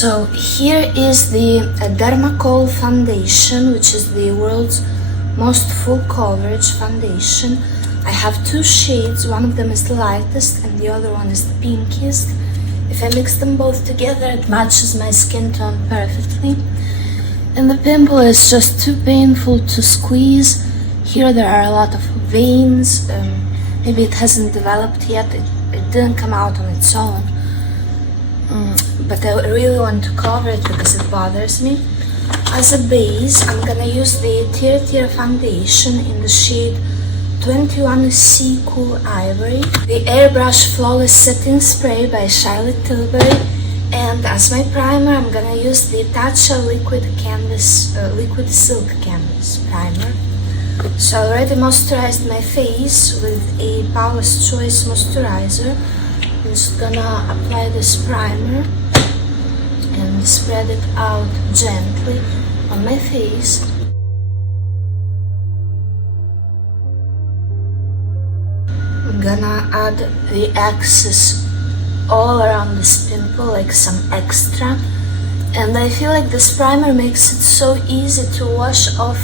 So here is the Dermacol foundation, which is the world's most full coverage foundation. I have two shades, one of them is the lightest and the other one is the pinkiest. If I mix them both together, it matches my skin tone perfectly. And the pimple is just too painful to squeeze. Here there are a lot of veins. Maybe it hasn't developed yet, it didn't come out on its own. But I really want to cover it because it bothers me. As a base, I'm gonna use the Tear foundation in the shade 21C Cool Ivory, the Airbrush Flawless Setting Spray by Charlotte Tilbury, and as my primer, I'm gonna use the Tatcha Liquid Silk Canvas Primer. So I already moisturized my face with a Paula's Choice moisturizer. I'm just gonna apply this primer and spread it out gently on my face. I'm gonna add the excess all around this pimple, like some extra. And I feel like this primer makes it so easy to wash off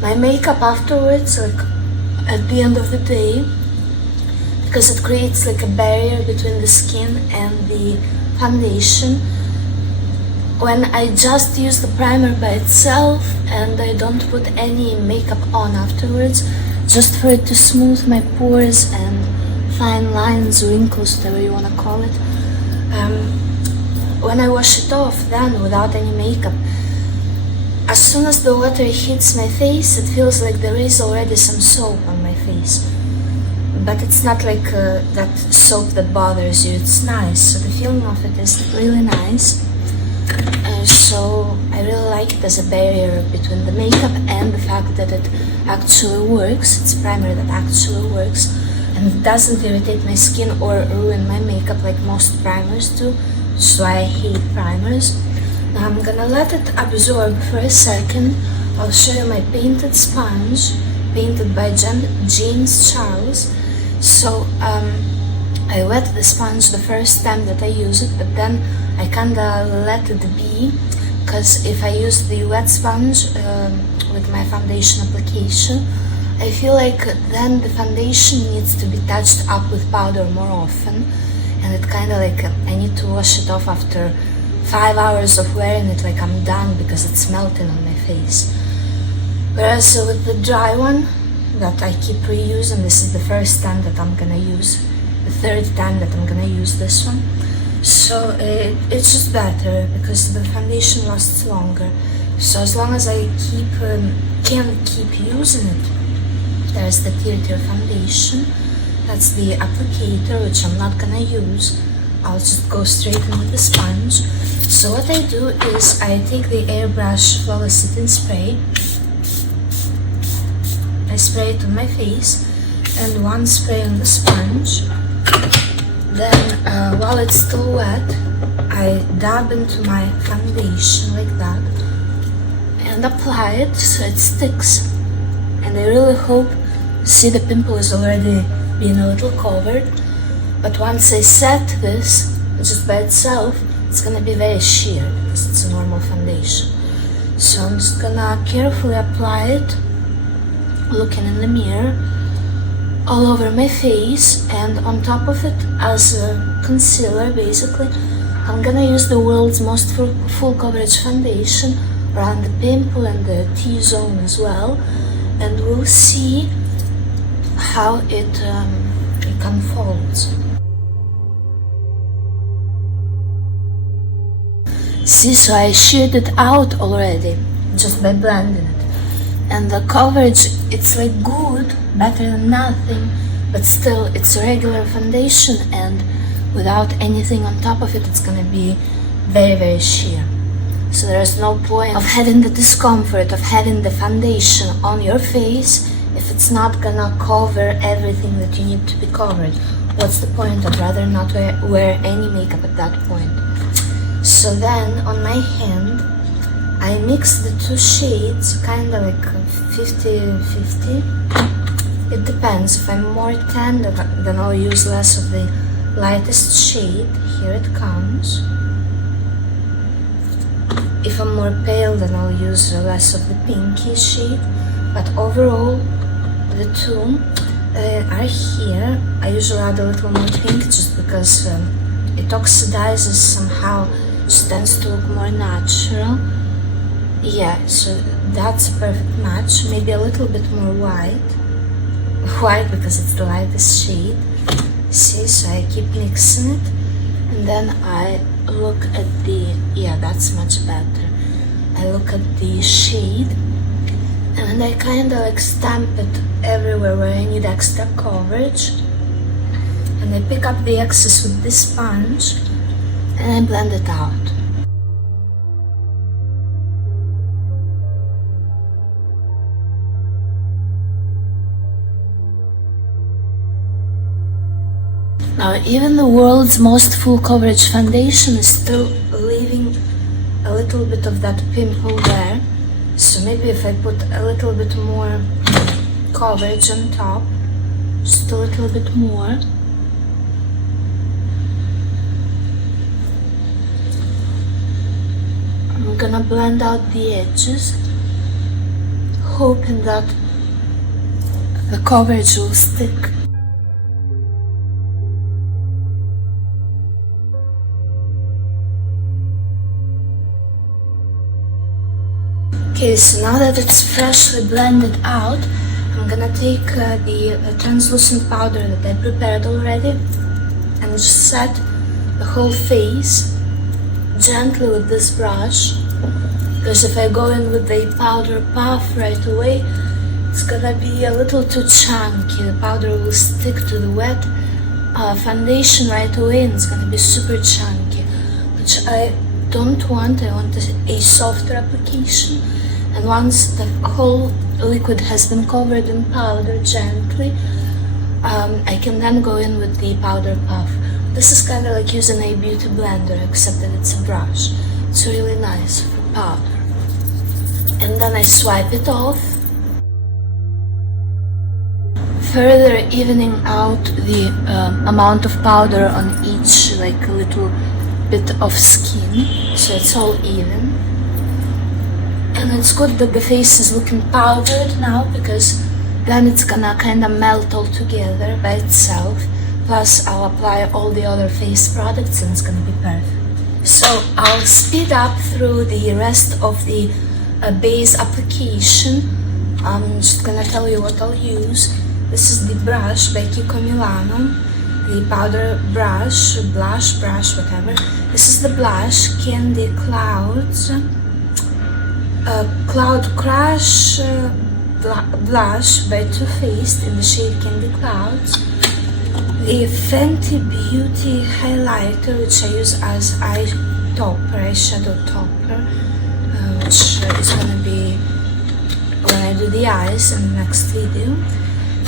my makeup afterwards, like at the end of the day, because it creates like a barrier between the skin and the foundation. When I just use the primer by itself and I don't put any makeup on afterwards, just for it to smooth my pores and fine lines, wrinkles, whatever you want to call it. When I wash it off then without any makeup, as soon as the water hits my face, it feels like there is already some soap on my face. But it's not like that soap that bothers you, it's nice. So the feeling of it is really nice. So I really like it as a barrier between the makeup and the fact that it actually works. It's a primer that actually works and it doesn't irritate my skin or ruin my makeup like most primers do, which is why I hate primers. Now I'm gonna let it absorb for a second. I'll show you my painted sponge, painted by James Charles. So I wet the sponge the first time that I use it, but then I kinda let it be, because if I use the wet sponge with my foundation application, I feel like then the foundation needs to be touched up with powder more often, and it kinda like I need to wash it off after 5 hours of wearing it, like I'm done because it's melting on my face. Whereas with the dry one that I keep reusing, this is the first time that I'm gonna use, the third time that I'm gonna use this one. So it's just better because the foundation lasts longer. So as long as I can keep using it, there's the Tear foundation. That's the applicator, which I'm not gonna use. I'll just go straight in with the sponge. So what I do is I take the Airbrush Flawless Setting Spray. I spray it on my face and one spray on the sponge. Then while it's still wet, I dab into my foundation like that and apply it so it sticks. And I really hope, see the pimple is already being a little covered, but once I set this just by itself, it's gonna be very sheer because it's a normal foundation. So I'm just gonna carefully apply it, looking in the mirror, all over my face, and on top of it as a concealer basically, I'm gonna use the world's most full coverage foundation around the pimple and the T-zone as well, and we'll see how it unfolds. See, so I sheared it out already just by blending it. And the coverage, it's like good, better than nothing, but still it's a regular foundation, and without anything on top of it, it's gonna be very, very sheer. So there's no point of having the discomfort of having the foundation on your face if it's not gonna cover everything that you need to be covered. What's the point? I'd rather not wear any makeup at that point. So then on my hand, I mix the two shades, kinda like 50-50. It depends. If I'm more tan, then I'll use less of the lightest shade. Here it comes. then I'll use less of the pinky shade. But overall, the two are here. I usually add a little more pink just because it oxidizes somehow, just tends to look more natural. Yeah, so that's a perfect match. Maybe a little bit more white. White because it's the lightest shade. See, so I keep mixing it. And then I look at the, yeah, that's much better. I look at the shade and I kind of like stamp it everywhere where I need extra coverage. And I pick up the excess with this sponge and I blend it out. Now, even the world's most full coverage foundation is still leaving a little bit of that pimple there. So maybe if I put a little bit more coverage on top, just a little bit more. I'm gonna blend out the edges, hoping that the coverage will stick. Okay, so now that it's freshly blended out, I'm gonna take the translucent powder that I prepared already and just set the whole face gently with this brush, because if I go in with the powder puff right away, it's gonna be a little too chunky. The powder will stick to the wet foundation right away and it's gonna be super chunky, which I don't want. I want a softer application. And once the whole liquid has been covered in powder gently, I can then go in with the powder puff. This is kind of like using a beauty blender, except that it's a brush. It's really nice for powder. And then I swipe it off, further evening out the amount of powder on each like little bit of skin, so it's all even. And it's good that the face is looking powdered now, because then it's gonna kind of melt all together by itself. Plus I'll apply all the other face products and it's gonna be perfect. So I'll speed up through the rest of the base application. I'm just gonna tell you what I'll use. This is the brush by Kiko Milano, the powder brush, blush brush, whatever. This is the blush Candy Clouds. Cloud Crush blush by Too Faced in the shade Candy Clouds. The Fenty Beauty highlighter, which I use as eyeshadow topper, which is gonna be when I do the eyes in the next video.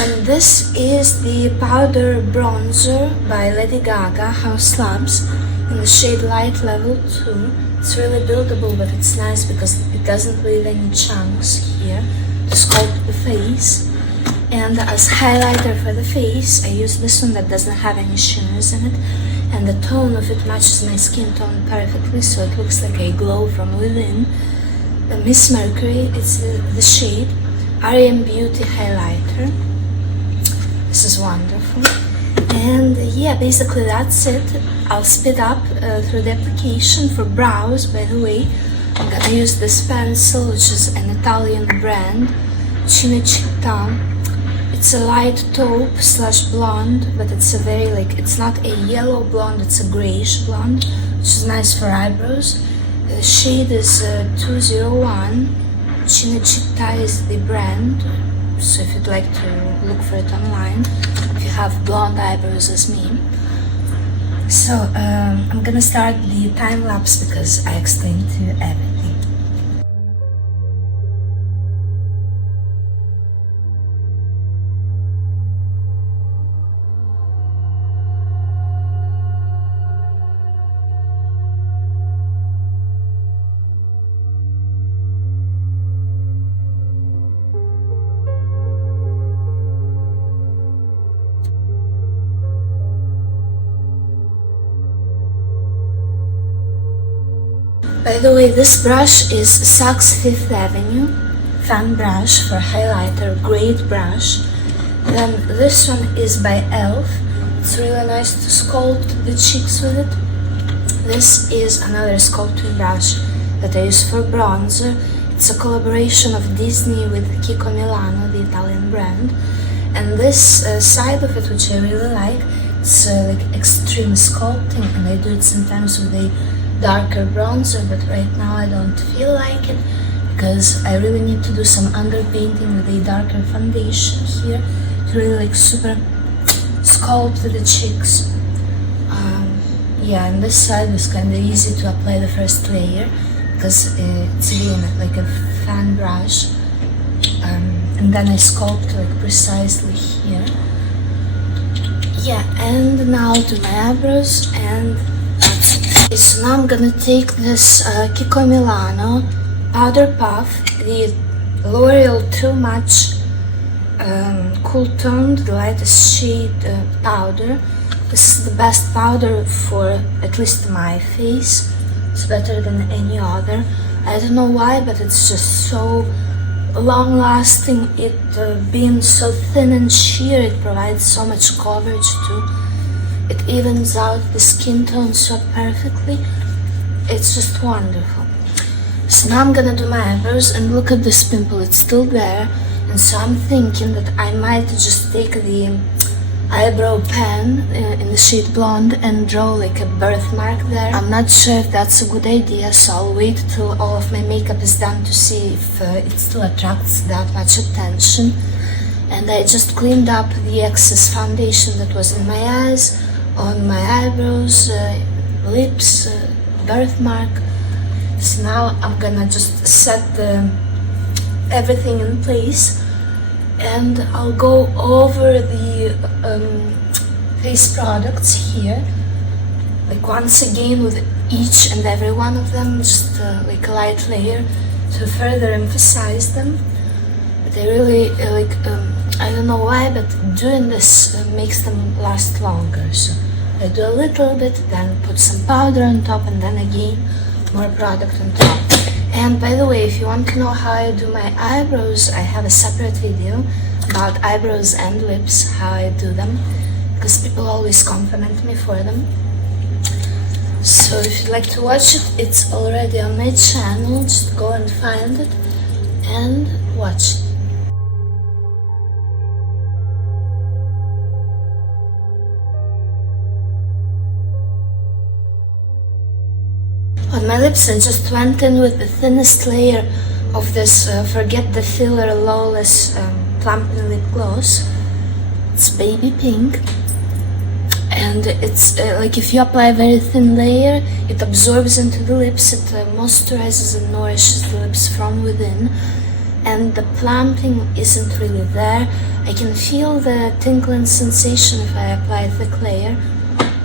And this is the powder bronzer by Lady Gaga, House Slumps, in the shade Light Level 2. It's really buildable, but it's nice because it doesn't leave any chunks here to sculpt the face. And as highlighter for the face, I use this one that doesn't have any shimmers in it, and the tone of it matches my skin tone perfectly, so it looks like a glow from within. The Miss Mercury, it's the shade R.E.M. Beauty highlighter. This is wonderful. And yeah, basically that's it. I'll speed up through the application. For brows, by the way, I'm gonna use this pencil, which is an Italian brand, Cinecittà. It's a light taupe / blonde, but it's a very it's not a yellow blonde, it's a grayish blonde, which is nice for eyebrows. The shade is 201. Cinecittà is the brand, so if you'd like to look for it online, if you have blonde eyebrows as me. So I'm gonna start the time lapse because I explained to you everything. By the way, this brush is Saks Fifth Avenue fan brush for highlighter, great brush. Then this one is by e.l.f. It's really nice to sculpt the cheeks with it. This is another sculpting brush that I use for bronzer. It's a collaboration of Disney with Kiko Milano, the Italian brand. And this side of it, which I really like, it's like extreme sculpting, and I do it sometimes with a darker bronzer, but right now I don't feel like it because I really need to do some underpainting with a darker foundation here to really like super sculpt the cheeks. Yeah, and this side was kind of easy to apply the first layer because it's again like a fan brush, and then I sculpt like precisely here. Yeah, and now to my eyebrows, and that's it. Okay, so now I'm gonna take this Kiko Milano Powder Puff, the L'Oreal Too Much Cool Toned, the lightest shade powder. This is the best powder for at least my face. It's better than any other. I don't know why, but it's just so long lasting. It being so thin and sheer, it provides so much coverage too. It evens out the skin tone so perfectly. It's just wonderful. So now I'm gonna do my eyebrows, and look at this pimple, it's still there. And so I'm thinking that I might just take the eyebrow pen in the shade blonde and draw like a birthmark there. I'm not sure if that's a good idea, so I'll wait till all of my makeup is done to see if it still attracts that much attention. And I just cleaned up the excess foundation that was in my eyes, on my eyebrows, lips, birthmark. So now I'm gonna just set everything in place, and I'll go over the face products here, like once again with each and every one of them, just like a light layer to further emphasize them. But I really I don't know why, but doing this makes them last longer. So I do a little bit, then put some powder on top, and then again more product on top. And by the way, if you want to know how I do my eyebrows, I have a separate video about eyebrows and lips, how I do them, because people always compliment me for them. So if you'd like to watch it, it's already on my channel. Just go and find it and watch it. On my lips, I just went in with the thinnest layer of this Forget the Filler Lawless Plumping Lip Gloss. It's baby pink, and it's like if you apply a very thin layer, it absorbs into the lips, it moisturizes and nourishes the lips from within, and the plumping isn't really there. I can feel the tinkling sensation if I apply a thick layer,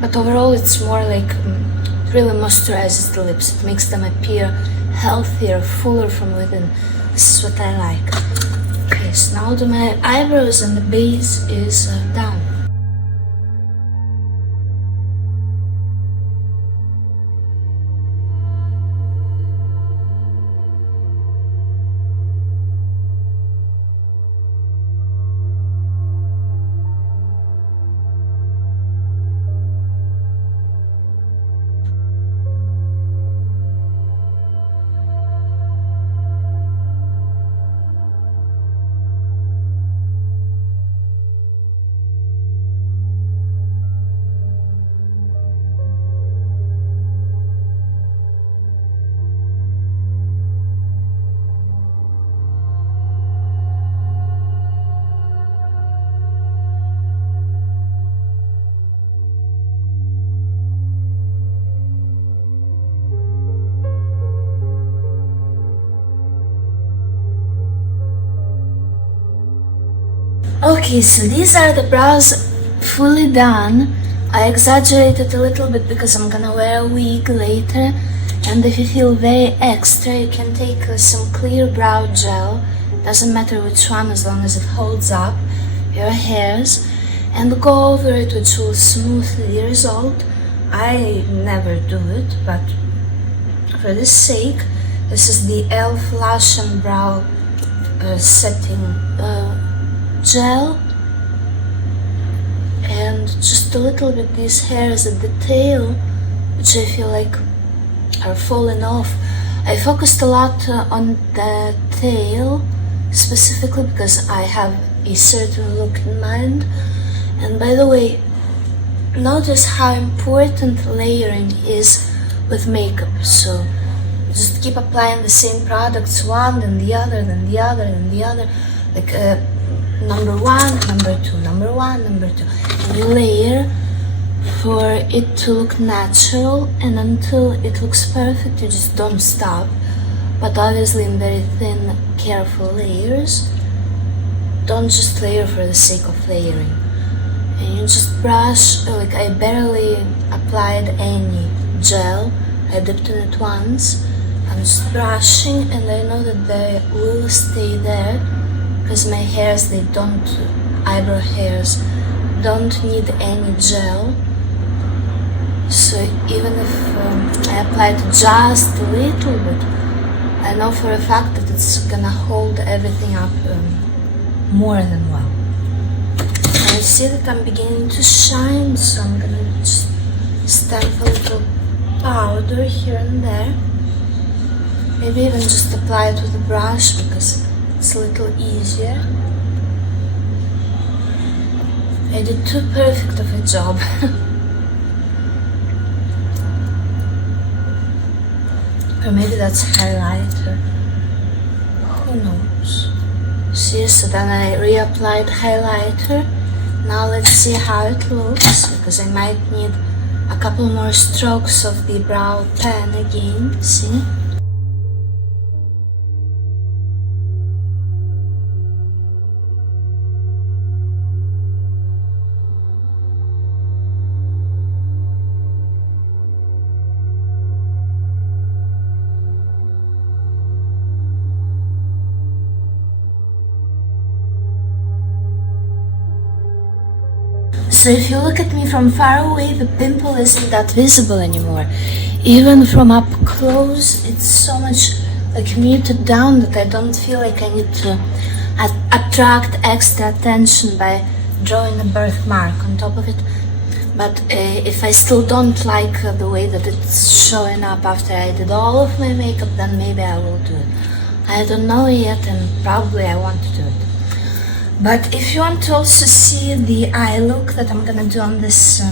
but overall it's more like really moisturizes the lips. It makes them appear healthier, fuller from within. This is what I like. Okay, so now I'll do my eyebrows, and the base is done. Okay, so these are the brows fully done. I exaggerated a little bit because I'm gonna wear a wig later, and if you feel very extra, you can take some clear brow gel, doesn't matter which one as long as it holds up your hairs, and go over it, which will smooth the result. I never do it, but for this sake, this is the e.l.f. Lash and Brow Setting Gel, and just a little bit these hairs at the tail, which I feel like are falling off. I focused a lot on the tail specifically because I have a certain look in mind. And by the way, notice how important layering is with makeup. So just keep applying the same products, one, then the other, then the other, then the other, like number one, number two, number one, number two. And you layer for it to look natural, and until it looks perfect, you just don't stop. But obviously in very thin, careful layers. Don't just layer for the sake of layering. And you just brush, like I barely applied any gel. I dipped in it once. I'm just brushing, and I know that they will stay there because my hairs, eyebrow hairs don't need any gel. So even if I applied just a little bit, I know for a fact that it's gonna hold everything up more than well. I see that I'm beginning to shine, so I'm gonna just stamp a little powder here and there. Maybe even just apply it with a brush because it's a little easier. I did too perfect of a job. Or maybe that's highlighter. Who knows? See, so then I reapplied highlighter. Now let's see how it looks, because I might need a couple more strokes of the brow pen again. See? So if you look at me from far away, the pimple isn't that visible anymore. Even from up close, it's so much like muted down that I don't feel like I need to attract extra attention by drawing a birthmark on top of it. But if I still don't like the way that it's showing up after I did all of my makeup, then maybe I will do it. I don't know yet, and probably I want to do it. But if you want to also see the eye look that I'm gonna do on this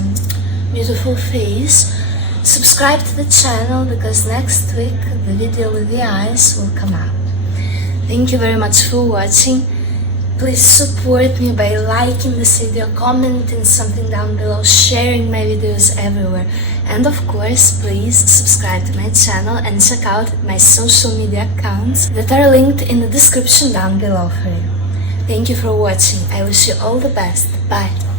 beautiful face, subscribe to the channel, because next week the video with the eyes will come out. Thank you very much for watching. Please support me by liking this video, commenting something down below, sharing my videos everywhere. And of course, please subscribe to my channel and check out my social media accounts that are linked in the description down below for you. Thank you for watching. I wish you all the best. Bye.